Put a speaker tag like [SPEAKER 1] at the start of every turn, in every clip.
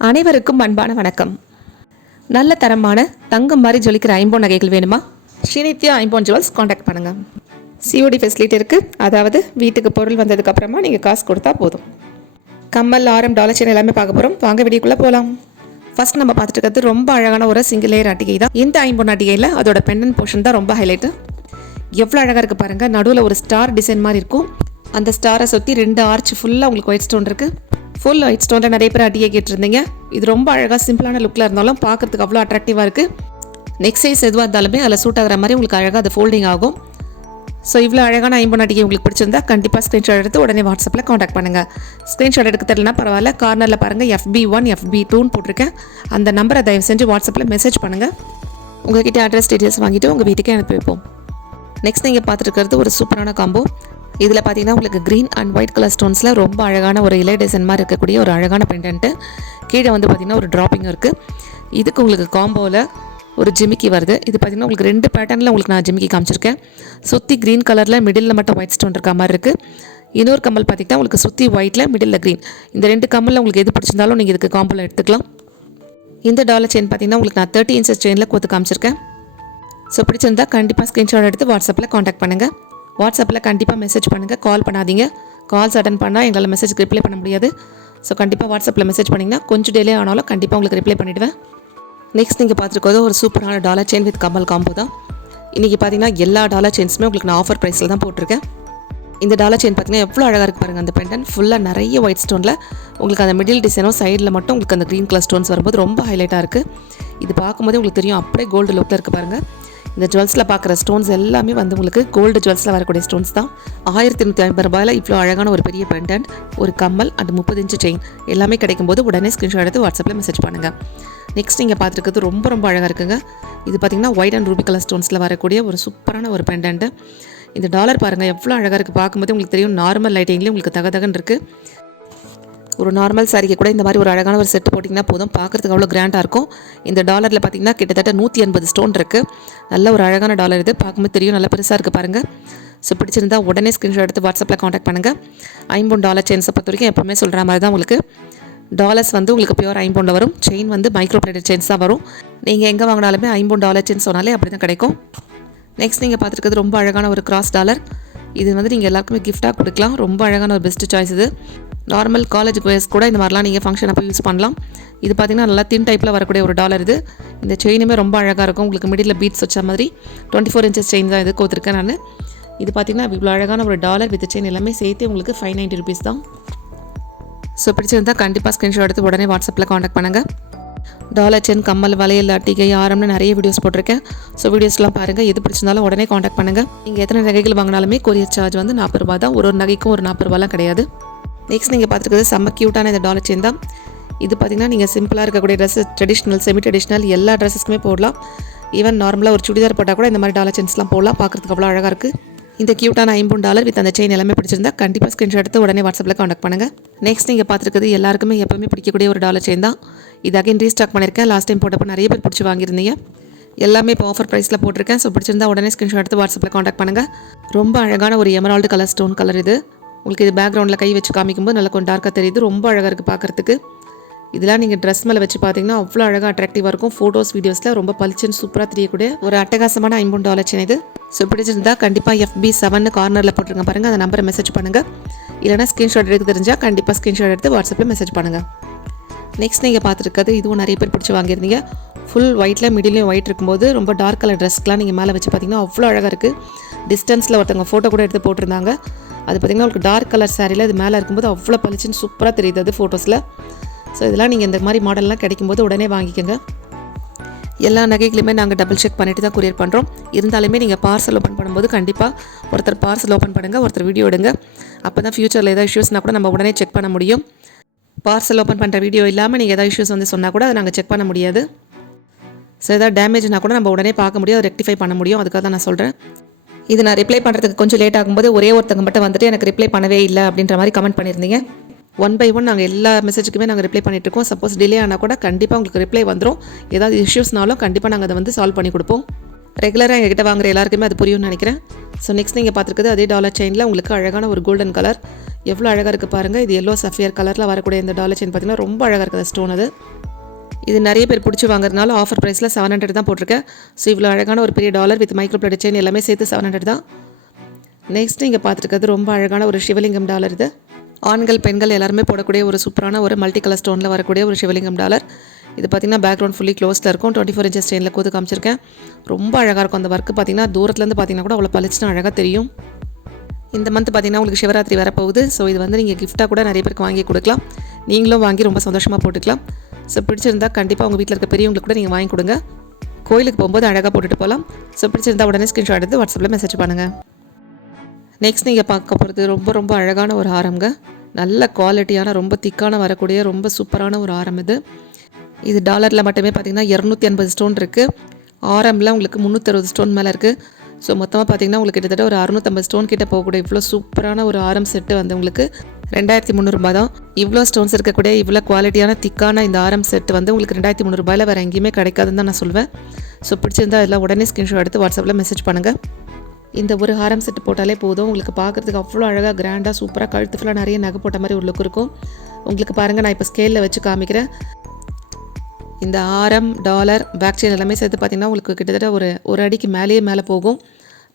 [SPEAKER 1] அனைவருக்கும் அன்பான வணக்கம். நல்ல தரமான தங்கம் மாதிரி ஜொலிக்கிற ஐம்பொன் நகைகள் வேணுமா? ஸ்ரீநித்யா ஐம்பொன் ஜுவல்ஸ் காண்டாக்ட் பண்ணுங்கள் சிஓடி ஃபெசிலிட்டி இருக்குது அதாவது வீட்டுக்கு பொருள் வந்ததுக்கப்புறமா நீங்கள் காசு கொடுத்தா போதும். கம்மல் ஆரம் டாலர் செயின் எல்லாமே பார்க்க போகிறோம் வாங்க வீடியோக்குள்ளே போகலாம் ஃபர்ஸ்ட் நம்ம பார்த்துட்டு இருக்கிறது ரொம்ப அழகான ஒரு சிங்கிள் லேயர் அட்டிகை தான். இந்த ஐம்பொன் அட்டிகையில் அதோட பெண்டன் போர்ஷன் தான் ரொம்ப ஹைலைட்டு எவ்வளோ அழகாக இருக்குது பாருங்கள் நடுவில் ஒரு ஸ்டார் டிசைன் மாதிரி இருக்கும். அந்த ஸ்டாரை சுற்றி ரெண்டு ஆர்ச் ஃபுல்லாக உங்களுக்கு ஒயிட் ஸ்டோன் இருக்குது ஃபுல் ஒயிட் ஸ்டோனில் நிறைய பேர் அடியை கேட்டிருந்தீங்க. இது ரொம்ப அழகாக சிம்பிளான லுக்கில் இருந்தாலும் பார்க்குறதுக்கு அவ்வளோ அட்ராக்டிவாக இருக்குது நெக் சைஸ் எதுவாக இருந்தாலுமே அதில் சூட் ஆகிற மாதிரி உங்களுக்கு அழகாக அது ஃபோல்டிங் ஆகும். ஸோ இவ்வளோ அழகான ஐம்பது அடிக்கை உங்களுக்கு பிடிச்சிருந்தா கண்டிப்பாக ஸ்க்ரீன்ஷாட் எடுத்து உடனே வாட்ஸ்அப்பில் காண்டாக்ட் பண்ணுங்கள் ஸ்க்ரீன்ஷாட் எடுக்க தெரியலனா பரவாயில்ல. கார்னரில் பாருங்கள் எஃபி ஒன் எஃபி டூன்னு போட்டிருக்கேன். அந்த நம்பரை தயவு செஞ்சு வாட்ஸ்அப்பில் மெசேஜ் பண்ணுங்கள் உங்ககிட்ட அட்ரஸ் டீட்டெயில்ஸ் வாங்கிட்டு உங்கள் வீட்டுக்கே அனுப்பி வைப்போம். நெக்ஸ்ட் நீங்கள் பார்த்துருக்கிறது ஒரு சூப்பரான காம்போ இதில் பார்த்தீங்கன்னா உங்களுக்கு க்ரீன் அண்ட் ஒயிட் கலர் ஸ்டோன்ஸில் ரொம்ப அழகான ஒரு இலை டிசைன் மாதிரி இருக்கக்கூடிய ஒரு அழகான பெண்டன்ட்டு கீழே வந்து பார்த்தீங்கன்னா ஒரு ட்ராப்பிங் இருக்குது இதுக்கு உங்களுக்கு காம்போவில் ஒரு ஜிமிக்கி வருது. இது பார்த்தீங்கன்னா உங்களுக்கு ரெண்டு பேட்டர்னில் உங்களுக்கு நான் ஜிமிக்கி காமிச்சிருக்கேன். சுற்றி க்ரீன் கலரில் மிடில் மட்டும் ஒயிட் ஸ்டோன் இருக்க மாதிரி இருக்குது இன்னொரு கம்மல் பார்த்தீங்கன்னா உங்களுக்கு சுற்றி ஒயிட்டில் மிடில் க்ரீன் இந்த ரெண்டு கம்மலில் உங்களுக்கு எது பிடிச்சிருந்தாலும் நீங்கள் இதுக்கு காம்போவில் எடுத்துக்கலாம். இந்த டாலர் செயின் பார்த்தீங்கன்னா உங்களுக்கு நான் தேர்ட்டி இன்ச்சஸ் செயினில் கோத்து காமிச்சிருக்கேன். ஸோ பிடிச்சிருந்தா கண்டிப்பாக ஸ்க்ரீன்ஷாட் எடுத்து வாட்ஸ்அப்பில் காண்டாக்ட் பண்ணுங்கள் வாட்ஸ்அப்பில் கண்டிப்பாக மெசேஜ் பண்ணுங்கள். கால் பண்ணாதீங்க. கால்ஸ் அட்டன் பண்ணால் எங்களால் மெசேஜ் ரிப்ளை பண்ண முடியாது. ஸோ கண்டிப்பாக வாட்ஸ்அப்பில் மெசேஜ் பண்ணிங்கன்னா கொஞ்சம் டிலே ஆனாலும் கண்டிப்பாக உங்களுக்கு ரிப்ளை பண்ணிவிடுவேன் நெக்ஸ்ட் நீங்கள் பார்த்துருக்கோது ஒரு சூப்பரான டாலர் செயின் வித் கமல் காம்போ தான். இன்றைக்கி பார்த்தீங்கன்னா எல்லா டாலர் செயின்ஸுமே உங்களுக்கு நான் ஆஃபர் ப்ரைஸில் தான் போட்டிருக்கேன். இந்த டாலர் செயின் பார்த்தீங்கன்னா எவ்வளோ அழகாக இருக்கு பாருங்கள் அந்த பெண்டன் ஃபுல்லாக நிறைய ஒயிட் ஸ்டோனில் உங்களுக்கு அந்த மிடில் டிசைனும் சைடில் மட்டும் உங்களுக்கு அந்த க்ரீன் கலர் ஸ்டோன்ஸ் வரும்போது ரொம்ப ஹைலைட்டாக இருக்குது இது பார்க்கும்போது உங்களுக்கு தெரியும். அப்படியே கோல்டு லுக்கில் இருக்குது பாருங்கள் இந்த ஜுவல்ஸில் பார்க்குற ஸ்டோன்ஸ் எல்லாமே வந்து உங்களுக்கு கோல்டு ஜுவல்ஸில் வரக்கூடிய ஸ்டோன்ஸ் தான். ஆயிரத்தி நூற்றி ஐம்பது ரூபாயில் இவ்வளோ அழகான ஒரு பெரிய பெண்டன்ட் ஒரு கம்மல் அண்ட் முப்பது இன்ச்சு செயின் எல்லாமே கிடைக்கும் போது உடனே ஸ்க்ரீன்ஷாட் எடுத்து வாட்ஸ்அப்பில் மெசேஜ் பண்ணுங்கள் நெக்ஸ்ட் நீங்கள் பார்த்துருக்கிறது ரொம்ப ரொம்ப அழகாக இருக்குங்க. இது பார்த்தீங்கன்னா ஒயிட் அண்ட் ரூபி கலர் ஸ்டோன்ஸில் வரக்கூடிய ஒரு சூப்பரான ஒரு பெண்டன்ட்டு இந்த டாலர் பாருங்கள் எவ்வளோ அழகாக இருக்குது பார்க்கும்போது உங்களுக்கு தெரியும் நார்மல் லைட்டிங்லேயும் உங்களுக்கு தகதகன் இருக்குது ஒரு நார்மல் சாரிக்கு கூட இந்த மாதிரி ஒரு அழகான ஒரு செட்டு போட்டிங்கன்னா போதும். பார்க்குறதுக்கு அவ்வளோ கிராண்டாக இருக்கும். இந்த டாலரில் பார்த்தீங்கன்னா கிட்டத்தட்ட நூற்றி எண்பது ஸ்டோன் இருக்குது நல்ல ஒரு அழகான டாலர் இது. பார்க்கும்போது தெரியும் நல்லா பெருசாக இருக்குது பாருங்கள் ஸோ பிடிச்சிருந்தா உடனே ஸ்க்ரீன்ஷாட் எடுத்து வாட்ஸ்அப்பில் காண்டாக்ட் பண்ணுங்கள் ஐம்பொன் டாலர் செயின்ஸை பொறுத்த வரைக்கும் எப்பவுமே சொல்கிற மாதிரி தான் உங்களுக்கு. டாலர்ஸ் வந்து உங்களுக்கு பியூர் ஐம்பொண்டில் வரும். செயின் வந்து மைக்ரோ பிளேட்டட் செயின்ஸ் தான் வரும். நீங்கள் எங்கே வாங்கினாலுமே ஐம்பொன் டாலர் செயின் சொன்னாலே அப்படி தான் கிடைக்கும். நெக்ஸ்ட் நீங்கள் பார்த்துருக்கிறது ரொம்ப அழகான ஒரு கிராஸ் டாலர் இது வந்து நீங்கள் எல்லாருக்குமே கிஃப்டாக கொடுக்கலாம். ரொம்ப அழகான ஒரு பெஸ்ட் சாய்ஸ் இது. நார்மல் காலேஜ் கோயர்ஸ் கூட இந்த மாதிரிலாம் நீங்கள் ஃபங்க்ஷன் அப்போ யூஸ் பண்ணலாம். இது பார்த்தீங்கன்னா நல்லா தின் டைப்பில் வரக்கூடிய ஒரு டாலர் இது. இந்த செயினுமே ரொம்ப அழகாக இருக்கும். உங்களுக்கு மிடில் பீட்ஸ் வச்ச மாதிரி டுவெண்ட்டி ஃபோர் இன்ச்சஸ் செயின் தான் இது கொடுத்துருக்கேன் நான். இது பார்த்தீங்கன்னா இவ்வளோ அழகான ஒரு டாலர் வித் செயின் எல்லாமே சேர்த்து உங்களுக்கு ஃபைவ் நைன்ட்டி ருபீஸ் தான். ஸோ பிடிச்சிருந்தால் கண்டிப்பாக ஸ்க்ரீன்ஷாட் எடுத்து உடனே வாட்ஸ்அப்பில் காண்டாக்ட் பண்ணுங்கள் டாலர் செயின் கம்மல் வளையல் அட்டிகை ஆரம்னு நிறைய வீடியோஸ் போட்டிருக்கேன். ஸோ வீடியோஸ்லாம் பாருங்கள் எது பிடிச்சிருந்தாலும் உடனே காண்டாக்ட் பண்ணுங்கள் நீங்கள் எத்தனை நகைகள் வாங்கினாலுமே கொரியர் சார்ஜ் வந்து நாற்பது ரூபா தான். ஒரு ஒரு நகைக்கும் ஒரு நாற்பது ரூபாலாம் கிடையாது. நெக்ஸ்ட் நீங்கள் பார்த்துருக்கிறது செம்ம க்யூட்டான இந்த டாலர் செயின் தான். இது பார்த்தீங்கன்னா நீங்கள் சிம்பிளாக இருக்கக்கூடிய ட்ரெஸ் ட்ரெடிஷ்னல் செமி ட்ரெடிஷ்னல் எல்லா ட்ரெஸ்ஸஸ்க்குமே போடலாம். ஈவன் நார்மலாக ஒரு சுடிதார் போட்டால் கூட இந்த மாதிரி டாலர் செயின்ஸ்லாம் போடலாம். பார்க்குறதுக்கு அவ்வளோ அழகாக இருக்குது இந்த க்யூட்டான ஐம்பது டாலர் வித் அந்த செயின் எல்லாமே பிடிச்சிருந்தா கண்டிப்பாக ஸ்க்ரீன்ஷாட் எடுத்து உடனே வாட்ஸ்அப்பில் காண்டாக்ட் பண்ணுங்கள் நெக்ஸ்ட் நீங்கள் பார்த்துருக்குது எல்லாருக்குமே எப்பவுமே பிடிக்கக்கூடிய ஒரு டாலர் செயின் தான். இது அகைன் ரீஸ்டாக் பண்ணியிருக்கேன். லாஸ்ட் டைம் போட்டப்போ நிறைய பேர் பிடிச்சி வாங்கியிருந்தீங்க. எல்லாமே இப்போ ஆஃபர் ப்ரைஸில் போட்டிருக்கேன். ஸோ பிடிச்சிருந்தா உடனே ஸ்க்ரீன்ஷாட் எடுத்து வாட்ஸ்அப்பில் காண்டாக்ட் பண்ணுங்கள் ரொம்ப அழகான ஒரு எமரால்டு கலர் ஸ்டோன் கலர் இது. உங்களுக்கு இது பேக்ரவுண்டில் கை வச்சு காமிக்கும்போது நல்லா கொஞ்சம் டார்க்காக தெரியுது. ரொம்ப அழகாக இருக்குது பார்க்குறதுக்கு இதெல்லாம் நீங்கள் ட்ரெஸ் மேலே வச்சு பார்த்தீங்கன்னா அவ்வளோ அழகாக அட்ராக்டிவாக இருக்கும். ஃபோட்டோஸ் வீடியோஸில் ரொம்ப பளிச்சுன்னு சூப்பராக தெரியக்கூடிய ஒரு அட்டகாசமான ஐம்பது டாலர் இது. ஸோ பிடிச்சிருந்தா கண்டிப்பாக எஃபி செவன் கார்னரில் போட்டுருங்க பாருங்கள் அந்த நம்பரை மெசேஜ் பண்ணுங்கள் இல்லைனா ஸ்க்ரீன்ஷாட் எடுக்க தெரிஞ்சால் கண்டிப்பாக ஸ்க்ரீன்ஷாட் எடுத்து வாட்ஸ்அப்பில் மெசேஜ் பண்ணுங்கள் நெக்ஸ்ட் நீங்கள் பார்த்துருக்கிறது இதுவும் நிறைய பேர் பிடிச்சி வாங்கியிருந்தீங்க. ஃபுல் ஒயிட்டில் மிடிலையும் ஒயிட் இருக்கும்போது ரொம்ப டார்க் கலர் ட்ரெஸ்க்கெலாம் நீங்கள் மேலே வச்சு பார்த்தீங்கன்னா அவ்வளோ அழகாக இருக்குது டிஸ்டன்ஸில் ஒருத்தவங்க ஃபோட்டோ கூட எடுத்து போட்டிருந்தாங்க. அது பார்த்தீங்கன்னா உங்களுக்கு டார்க் கலர் சாரியில் அது மேலே இருக்கும்போது அவ்வளோ பளிச்சுன்னு சூப்பராக தெரியுது அது ஃபோட்டோஸில் ஸோ இதெல்லாம் நீங்கள் இந்த மாதிரி மாடல்லாம் கிடைக்கும்போது உடனே வாங்கிக்கோங்க. எல்லா நகைகளையுமே நாங்கள் டபுள் செக் பண்ணிட்டு தான் கொரியர் பண்ணுறோம் இருந்தாலுமே நீங்கள் பார்சல் ஓப்பன் பண்ணும்போது கண்டிப்பாக ஒருத்தர் பார்சல் ஓப்பன் பண்ணுங்கள் ஒருத்தர் வீடியோ எடுங்க. அப்போ தான் ஃப்யூச்சரில் ஏதாவது இஷ்யூஸ்னால் கூட நம்ம உடனே செக் பண்ண முடியும். பார்சல் ஓப்பன் பண்ணுற வீடியோ இல்லாமல் நீங்கள் ஏதாவது இஷ்யூஸ் வந்து சொன்னால் கூட அதை நாங்கள் செக் பண்ண முடியாது. ஸோ ஏதாவது டேமேஜ்னால் கூட நம்ம உடனே பார்க்க முடியும் அதை ரெக்டிஃபை பண்ண முடியும். அதுக்காக தான் நான் சொல்கிறேன் இது நான் ரிப்ளை பண்ணுறதுக்கு கொஞ்சம் லேட் ஆகும்போது ஒரே ஒருத்தங்க மட்டும் வந்துட்டு எனக்கு ரிப்ளை பண்ணவே இல்லை அப்படின்ற மாதிரி கமெண்ட் பண்ணியிருந்தீங்க. ஒன் பை ஒன் நாங்கள் எல்லா மெசேஜுக்குமே நாங்கள் ரிப்ளை பண்ணிட்டுருக்கோம் சப்போஸ் டிலே ஆனால் கூட கண்டிப்பாக உங்களுக்கு ரிப்ளை வந்துடும் ஏதாவது இஷ்யூஸ்னாலும் கண்டிப்பாக நாங்கள் அதை வந்து சால்வ் பண்ணி கொடுப்போம். ரெகுலராக எங்ககிட்ட வாங்குற எல்லாருக்குமே அது புரியும்னு நினைக்கிறேன். ஸோ நெக்ஸ்ட் நீங்கள் பார்த்துருக்குது அதே டாலர் செயினில் உங்களுக்கு அழகான ஒரு கோல்டன் கலர் எவ்வளோ அழகாக இருக்குது பாருங்கள் இது எல்லோ சஃபியர் கலரில் வரக்கூடிய இந்த டாலர் செயின் பார்த்தீங்கன்னா ரொம்ப அழகாக இருக்குது ஸ்டோன் அது. இது நிறைய பேர் பிடிச்சி வாங்குறதுனால ஆஃபர் ப்ரைஸில் செவன் ஹண்ட்ரட் தான் போட்டிருக்கேன். ஸோ இவ்வளோ அழகான ஒரு பெரிய dollar with micro plated chain எல்லாமே சேர்த்து செவன் ஹண்ட்ரட் தான். நெக்ஸ்ட் இங்கே பார்த்துருக்கிறது ரொம்ப அழகான ஒரு சிவலிங்கம் டாலர் இது. ஆண்கள் பெண்கள் எல்லாருமே போடக்கூடிய ஒரு சூப்பரான ஒரு மல்டி கலர் ஸ்டோனில் வரக்கூடிய ஒரு சிவலிங்கம் டாலர் இது பார்த்தீங்கன்னா பேக்ரவுண்ட் ஃபுல்லி க்ளோஸில் இருக்கும். டுவெண்ட்டி ஃபோர் இன்ச்சஸ் ஸ்டெயினில் கூத்து காமிச்சிருக்கேன். ரொம்ப அழகாக இருக்கும் அந்த ஒர்க்கு பார்த்திங்கன்னா தூரத்துலேருந்து பார்த்திங்கன்னா கூட அவ்வளோ பளிச்சுன்னு அழகாக தெரியும். இந்த மந்த் பார்த்தீங்கன்னா உங்களுக்கு சிவராத்திரி வரப்போகுது ஸோ இது வந்து நீங்கள் கிஃப்ட்டாக கூட நிறைய பேருக்கு வாங்கி கொடுக்கலாம். நீங்களும் வாங்கி ரொம்ப சந்தோஷமாக போட்டுக்கலாம். ஸோ பிடிச்சிருந்தா கண்டிப்பாக உங்கள் வீட்டில் இருக்க பெரியவங்களுக்கு கூட நீங்கள் வாங்கி கொடுங்க. கோயிலுக்கு போகும்போது அழகாக போட்டுட்டு போகலாம் ஸோ பிடிச்சிருந்தா உடனே ஸ்கிரீன்ஷாட் எடுத்து வாட்ஸ்அப்பில் மெசேஜ் பண்ணுங்கள் நெக்ஸ்ட் நீங்கள் பார்க்க போகிறது ரொம்ப ரொம்ப அழகான ஒரு ஆரம்ங்க. நல்ல குவாலிட்டியான ரொம்ப திக்கான வரக்கூடிய ரொம்ப சூப்பரான ஒரு ஆரம் இது. இது டாலரில் மட்டுமே பார்த்தீங்கன்னா இரநூத்தி எண்பது ஸ்டோன் இருக்குது ஆரம்பில் உங்களுக்கு முந்நூற்றறுபது ஸ்டோன் மேலே இருக்குது ஸோ மொத்தமாக பார்த்தீங்கன்னா உங்களுக்கு கிட்டத்தட்ட ஒரு அறுநூத்தம்பது ஸ்டோன் கிட்டே போகக்கூடிய இவ்வளோ சூப்பரான ஒரு ஆரம் செட்டு வந்து உங்களுக்கு. ரெண்டாயிரத்தி முந்நூறுபா தான். இவ்வளோ ஸ்டோன்ஸ் இருக்கக்கூடிய இவ்வளோ குவாலிட்டியான திக்கான இந்த ஆரம் செட் வந்து உங்களுக்கு ரெண்டாயிரத்தி முந்நூறுபாயில் வேறு எங்கேயுமே கிடைக்காதுன்னு தான் நான் சொல்வேன். ஸோ பிடிச்சிருந்தா அதெல்லாம் உடனே ஸ்க்ரீன்ஷாட் எடுத்து வாட்ஸ்அப்பில் மெசேஜ் பண்ணுங்கள் இந்த ஒரு ஹாரம் செட் போட்டாலே போதும். உங்களுக்கு பார்க்குறதுக்கு அவ்வளோ அழகாக கிராண்டாக சூப்பராக கழுத்து ஃபுல்லாக நிறைய நகை போட்ட மாதிரி ஒரு லுக் இருக்கும். உங்களுக்கு பாருங்கள் நான் இப்போ ஸ்கேலில் வச்சு காமிக்கிறேன். இந்த ஆரம் டாலர் பேக் செயின் எல்லாமே சேர்த்து பார்த்தீங்கன்னா உங்களுக்கு கிட்டத்தட்ட ஒரு ஒரு அடிக்கு மேலேயே மேலே போகும்.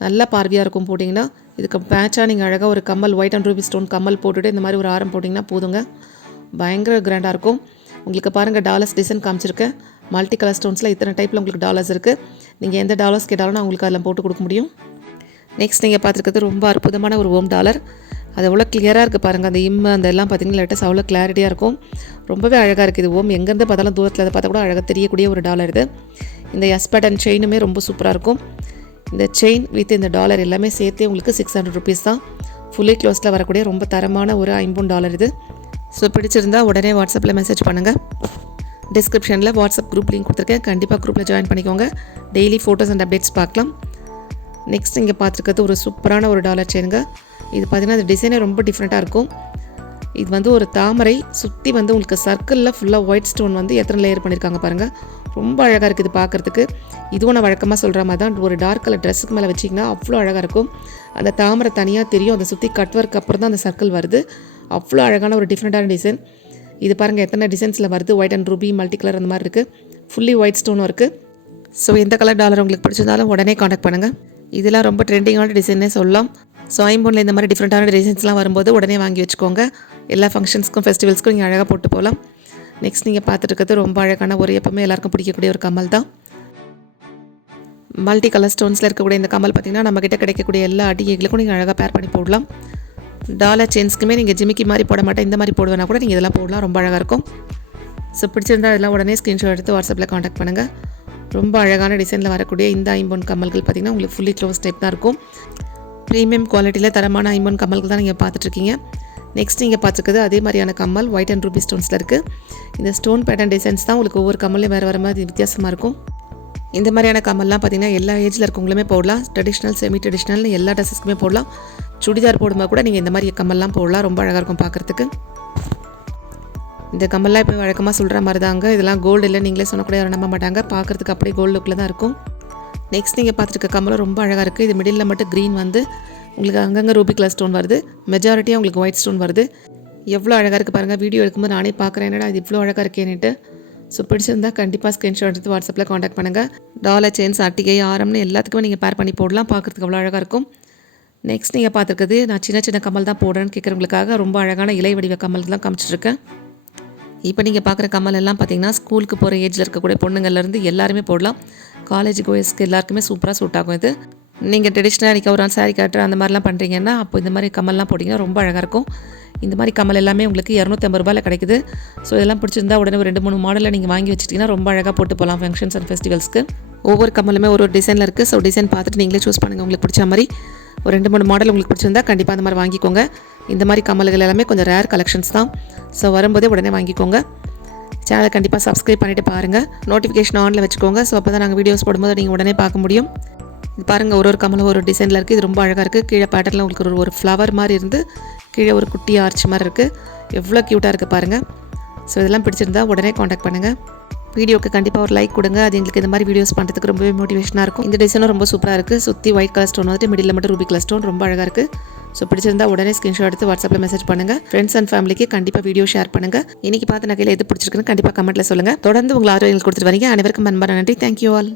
[SPEAKER 1] நல்லா பார்வையாக இருக்கும் போட்டிங்கன்னா இதுக்கு பேட்சாக நீங்கள் அழகாக ஒரு கம்மல் ஒயிட் அண்ட் ரூபி ஸ்டோன் கம்மல் போட்டுட்டு இந்த மாதிரி ஒரு ஆரம் போட்டிங்கன்னா போதுங்க. பயங்கர கிராண்டாக இருக்கும். உங்களுக்கு பாருங்கள் டாலர்ஸ் டிசைன் காமிச்சிருக்கேன் மல்டி கலர் ஸ்டோன்ஸில் இத்தனை டைப்பில் உங்களுக்கு டாலர்ஸ் இருக்குது நீங்கள் எந்த டாலர்ஸ் கேட்டாலும் நான் உங்களுக்கு அதில் போட்டு கொடுக்க முடியும். நெக்ஸ்ட் நீங்கள் பார்த்துருக்கிறது ரொம்ப அற்புதமான ஒரு ஓம் டாலர். அது எவ்வளோ கிளியராக இருக்குது பாருங்கள் அந்த இம்மு அந்த எல்லாம் பார்த்தீங்கன்னா லேட்டஸ்ட் அவ்வளோ கிளாரிட்டியாக இருக்கும். ரொம்பவே அழகாக இருக்குது இது ஓம். எங்கேருந்து பார்த்தாலும் தூரத்தில் அதை பார்த்தா கூட அழகாக தெரியக்கூடிய ஒரு டாலர் இது. இந்த எஸ்பட் அண்ட் செயினுமே ரொம்ப சூப்பராக இருக்கும். இந்த செயின் வித் இந்த டாலர் எல்லாமே சேர்த்தே உங்களுக்கு சிக்ஸ் ஹண்ட்ரட் ருபீஸ் தான். ஃபுல்லி க்ளோஸில் வரக்கூடிய ரொம்ப தரமான ஒரு ஐம்பூன் டாலர் இது. ஸோ பிடிச்சிருந்தா உடனே வாட்ஸ்அப்பில் மெசேஜ் பண்ணுங்கள் டிஸ்கிரிப்ஷனில் வாட்ஸ்அப் குரூப் லிங்க் கொடுத்துருக்கேன். கண்டிப்பாக குரூப்பில் ஜாயின் பண்ணிக்கோங்க. டெய்லி ஃபோட்டோஸ் அண்ட் அப்டேட்ஸ் பார்க்கலாம். நெக்ஸ்ட் இங்கே பார்த்துருக்கிறது ஒரு சூப்பரான ஒரு டாலர் செயினுங்க இது பார்த்தீங்கன்னா அந்த டிசைனே ரொம்ப டிஃப்ரெண்ட்டாக இருக்கும். இது வந்து ஒரு தாமரை சுற்றி வந்து உங்களுக்கு சர்க்கிளில் ஃபுல்லாக ஒயிட் ஸ்டோன் வந்து எத்தனை லேயர் பண்ணியிருக்காங்க பாருங்கள் ரொம்ப அழகாக இருக்குது பார்க்குறதுக்கு. இதுவும் நான் வழக்கமாக சொல்கிற மாதிரி தான். ஒரு டார்க் கலர் ட்ரெஸ்ஸுக்கு மேலே வச்சிங்கன்னா அவ்வளோ அழகாக இருக்கும். அந்த தாமரை தனியாக தெரியும். அதை சுற்றி கட் ஒர்க் அப்புறம் தான் அந்த சர்க்கிள் வருது. அவ்வளோ அழகான ஒரு டிஃப்ரெண்ட்டான டிசைன் இது பாருங்கள் எத்தனை டிசைன்ஸில் வருது? White and ruby multi colour அந்த மாதிரி இருக்குது ஃபுல்லி ஒயிட் ஸ்டோனும் இருக்குது ஸோ எந்த கலர் டாலர் உங்களுக்கு பிடிச்சிருந்தாலும் உடனே காண்டாக்ட் பண்ணுங்கள் இதெல்லாம் ரொம்ப ட்ரெண்டிங்கான டிசைனே சொல்லலாம். ஸோ ஐம்போனில் இந்த மாதிரி டிஃப்ரெண்ட்டான டிசைன்ஸ்லாம் வரும்போது உடனே வாங்கி வச்சுக்கோங்க. எல்லா ஃபங்க்ஷன்ஸ்க்கும் ஃபெஸ்டிவல்ஸ்க்கும் நீங்கள் அழகாக போட்டு போகலாம் நெக்ஸ்ட் நீங்கள் பார்த்துட்டு ரொம்ப அழகான ஒரு எப்பவுமே எல்லாருக்கும் பிடிக்கக்கூடிய ஒரு கமல் தான். மல்டி கலர் ஸ்டோன்ஸில் இருக்கக்கூடிய இந்த கமல் பார்த்திங்கன்னா நம்மக்கிட்ட கிடைக்கக்கூடிய எல்லா அடிகைகளுக்கும் நீங்கள் அழகாக பேர் பண்ணி போடலாம். டாலர் செயின்ஸ்க்குமே நீங்கள் ஜிமிக்கி மாதிரி போட மாட்டேன். இந்த மாதிரி போடுவேன்னா கூட நீங்கள் இதெல்லாம் போடலாம். ரொம்ப அழகாக இருக்கும். ஸோ பிடிச்சிருந்தா அதெல்லாம் உடனே ஸ்க்ரீன்ஷாட் எடுத்து வாட்ஸ்அப்பில் காண்டாக்ட் பண்ணுங்கள் ரொம்ப அழகான டிசைனில் வரக்கூடிய இந்த ஐம்பொன் கம்மல்கள் பார்த்திங்கன்னா உங்களுக்கு ஃபுல்லி க்ளோஸ் டைப் தான் இருக்கும். ப்ரீமியம் குவாலிட்டியில் தரமான ஐம்பன் கம்மல்கள் தான் நீங்கள் பார்த்துட்ருக்கீங்க. நெக்ஸ்ட் நீங்கள் பார்த்துருக்குது அதே மாதிரியான கம்மல் ஒயிட் அண்ட் ரூபி ஸ்டோன்ஸில் இருக்குது இந்த ஸ்டோன் பேட்டர்ன் டிசைன்ஸ் தான் உங்களுக்கு ஒவ்வொரு கம்மலையும் வேறு வேறு மாதிரி வித்தியாசமாக இருக்கும். இந்த மாதிரியான கம்மல்லாம் பார்த்தீங்கன்னா எல்லா ஏஜில் இருக்கவங்களுமே போடலாம். ட்ரெடிஷ்னல் செமி ட்ரெடிஷ்னல் எல்லா ட்ரெஸ்ஸஸ்க்குமே போடலாம். சுடிதார் போடும்போது கூட நீங்கள் இந்த மாதிரி கம்மல்லாம் போடலாம். ரொம்ப அழகாக இருக்கும் பார்க்குறதுக்கு இந்த கம்மல்லாம் இப்போ வழக்கமாக சொல்கிற மாதிரி தாங்க. இதெல்லாம் கோல்டு இல்லை நீங்களே சொன்னக்கூட யாரும் நம்ப மாட்டாங்க. பார்க்குறதுக்கு அப்படியே கோல்டு லுக்கில் தான் இருக்கும். நெக்ஸ்ட் நீங்கள் பார்த்துருக்க கமலம் ரொம்ப அழகாக இருக்குது இது மிடில் மட்டும் க்ரீன் வந்து உங்களுக்கு அங்கங்கே ரூபி கலர் ஸ்டோன் வருது. மெஜாரிட்டியாக உங்களுக்கு ஒயிட் ஸ்டோன் வருது. எவ்வளோ அழகாக இருக்குது பாருங்கள் வீடியோ எடுக்கும்போது நானே பார்க்குறேன். என்னடா இது இவ்வளோ அழகாக இருக்கேன்னுட்டு ஸோ பிடிச்சிருந்தால் கண்டிப்பாக ஸ்க்ரீன்ஷாட் எடுத்து வாட்ஸ்அப்பில் காண்டாக்ட் பண்ணுங்கள் டாலர் செயின்ஸ் அட்டிகை ஆரம்னு எல்லாத்துக்குமே நீங்கள் பேர் பண்ணி போடலாம். பார்க்குறதுக்கு அவ்வளோ அழகாக இருக்கும். நெக்ஸ்ட் நீங்கள் பார்த்துருக்குது நான் சின்ன சின்ன கமல் தான் போடுறேன்னு கேட்குறவங்களுக்காக ரொம்ப அழகான இலை வடிவ கமல்கள் காமிச்சிட்ருக்கேன். இப்போ நீங்கள் பார்க்குற கமல் எல்லாம் பார்த்தீங்கன்னா ஸ்கூலுக்கு போகிற ஏஜில் இருக்கக்கூடிய பொண்ணுங்கள்லேருந்து எல்லாருமே போடலாம். காலேஜ் கோயஸ்க்கு எல்லாருக்குமே சூப்பராக சூட் ஆகும் இது. நீங்கள் ட்ரெடிஷ்னலாக இன்றைக்கி ஒரு நாள் சாரி கட்டுற அந்த மாதிரிலாம் பண்ணுறீங்கன்னா அப்போ இந்த மாதிரி கமல்லாம் போட்டிங்கன்னா ரொம்ப அழகாக இருக்கும். இந்த மாதிரி கமல் எல்லாமே உங்களுக்கு இரநூத்தம்பது ரூபாயில் கிடைக்குது. ஸோ இதெல்லாம் பிடிச்சிருந்தா உடனே ஒரு ரெண்டு மூணு மாடலில் நீங்கள் வாங்கி வச்சிட்டிங்கன்னா ரொம்ப அழகாக போட்டு போகலாம் ஃபங்க்ஷன்ஸ் அண்ட் ஃபெஸ்டிவல்ஸ்க்கு ஒவ்வொரு கமலுமே ஒரு ஒரு டிசைனில் இருக்குது ஸோ டிசைன் பார்த்துட்டு நீங்களே சூஸ் பண்ணுங்கள் உங்களுக்கு பிடிச்ச மாதிரி ஒரு ரெண்டு மூணு மாடல் உங்களுக்கு பிடிச்சிருந்தா கண்டிப்பாக அந்த மாதிரி வாங்கிக்கோங்க. இந்த மாதிரி கமல்கள் எல்லாமே கொஞ்சம் ரேர் கலெக்ஷன்ஸ் தான். ஸோ வரும்போதே உடனே வாங்கிக்கோங்க. சேனலை கண்டிப்பாக சப்ஸ்கிரைப் பண்ணிவிட்டு பாருங்கள் நோட்டிஃபிகேஷன் ஆனில் வச்சுக்கோங்க. ஸோ அப்போ தான் நாங்கள் வீடியோஸ் போடும்போது நீங்கள் உடனே பார்க்க முடியும். இது பாருங்கள் ஒரு ஒரு கமலும் ஒரு டிசைனில் இருக்குது இது ரொம்ப அழகாக இருக்குது கீழே பேட்டர்னில் உங்களுக்கு ஒரு ஒரு ஃப்ளவர் மாதிரி இருந்து கீழே ஒரு குட்டி ஆர்ச் மாதிரி இருக்குது எவ்வளோ க்யூட்டாக இருக்குது பாருங்கள் ஸோ இதெல்லாம் பிடிச்சிருந்தா உடனே காண்டாக்ட் பண்ணுங்கள் வீடியோக்கு கண்டிப்பாக ஒரு லைக் கொடுங்க. அது எங்களுக்கு இந்த மாதிரி வீடியோஸ் பண்ணுறதுக்கு ரொம்பவே மோட்டிவேஷனாக இருக்கும். இந்த டிசைனும் ரொம்ப சூப்பராக இருக்குது சுற்றி ஒயிட் கலர் ஸ்டோன் வந்துட்டு மிடில் மட்டும் ரூபி கலர் ஸ்டோன் ரொம்ப அழகாக இருக்குது ஸோ பிடிச்சிருந்தா உடனே ஸ்க்ரீன்ஷாட் எடுத்து வாட்ஸ்அப்பில் மெசேஜ் பண்ணுங்கள் ஃப்ரெண்ட்ஸ் அண்ட் ஃபேமிலிக்கு கண்டிப்பாக வீடியோ ஷேர் பண்ணுங்கள் இன்னைக்கு பார்த்த நகையில் எது பிடிச்சிருக்குன்னு கண்டிப்பாக கமெண்ட்டில் சொல்லுங்கள் தொடர்ந்து உங்கள் ஆரோக்கியம் கொடுத்துட்டு வரீங்க அனைவருக்கும் அன்பான நன்றி. Thank you all